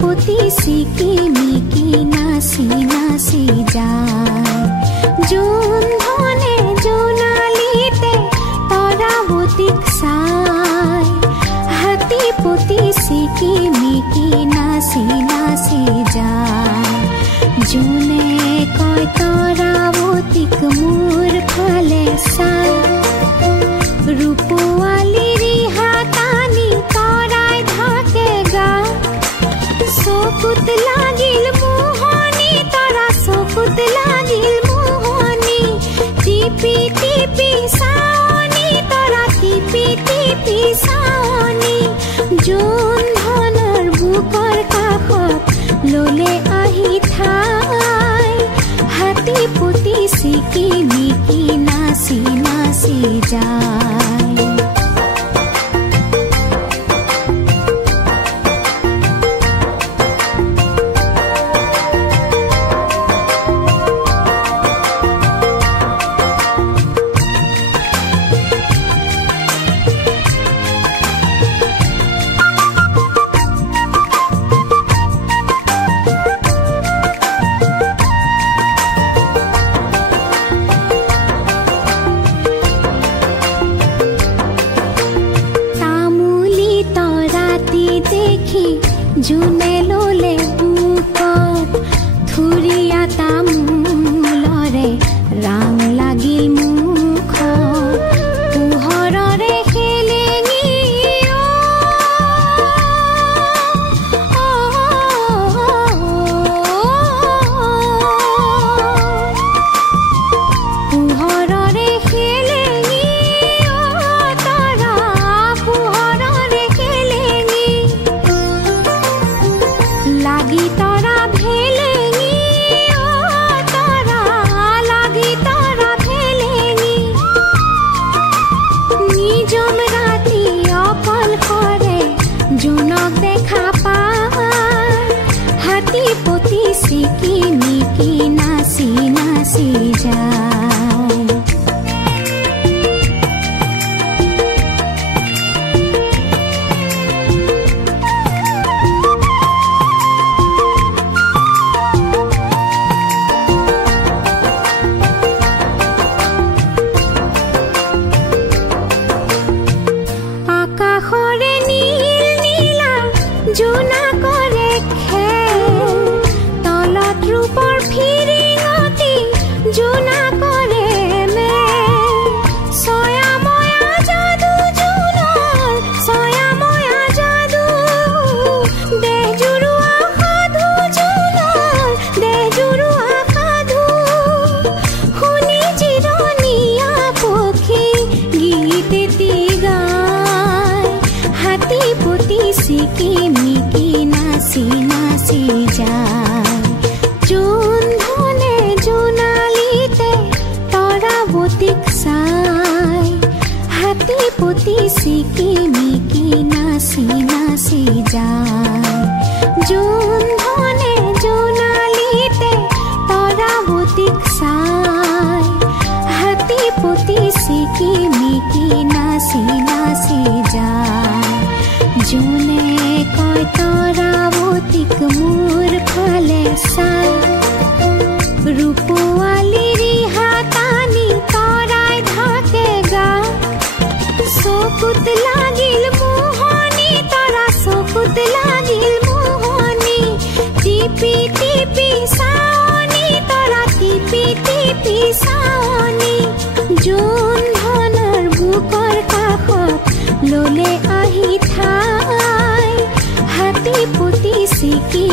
পুতি চিকিমিকি নাচি নাচি যায় জোন ধনে জোনালিতে তৰাৱতীক চাই হাতী পুতি চিকিমিকি নাচি নাচি যায় জোনে কয় তৰাৱতীক মোৰ ফালে চাই ৰূপৱালী ৰিহা টানি তৰাই থাকে গা চকুত লাগিল মোহনী তৰা চকুত লাগিল মোহনী টিপি টিপি চাৱনী তৰা টিপি টিপি চাৱনী জোন ধনৰ বুকৰ কাষত ললে আহি ঠাই হাতী পুতি চিকিমিকি নাচি নাচি যায় জোনে ললে বুকত থুৰিয়া তামোলৰে ৰাং লাগিল মুখত পোহৰৰে খেলেঙি পোহৰৰে খেলেঙি তৰা পোহৰৰে খেলেঙি লাগি তৰা ভেলেঙি তৰা লাগি তৰা ভেলেঙি নিজম ৰাতি অকল কৰে জোনক দেখা পায় হাতী পুতি চিকিমিকি নাচি নাচি যায় আকাশৰে নীল নীলা জোনা কৰে খেল তলত ৰূপৰ ফিৰিঙতি জোনা কৰে মেল ছয়াময়া যাদু জোনৰ ছয়াময়া যাদু দেহ জুৰুৱা সাধু জোনৰ দেহ জুৰুৱা সাধু শুনি জিৰণীয়া পক্ষী গীত এটি গায় হাতী পুতি চিকিমিকি নাচি নাচি যায় জোন ধনে জোনালিতে তৰাৱতীক চাই হাতী পুতি চিকিমিকি নাচি নাচি যায় জোন ধনে জোনালিতে তৰাৱতীক চাই হাতী পুতি চিকিমিকি নাচি নাচি যায় জোনে কয় তৰাৱতীক মোৰ ফালে চাই ৰূপৱালী ৰিহা টানি তৰাই থাকে গা চকুত লাগিল মোহনী তৰা চকুত লাগিল মোহনী টিপি টিপি চাৱনী তৰা টিপি টিপি চাৱনী জোন ধনৰ বুকৰ ললে আহি ঠাই হাতী পুতি চিকি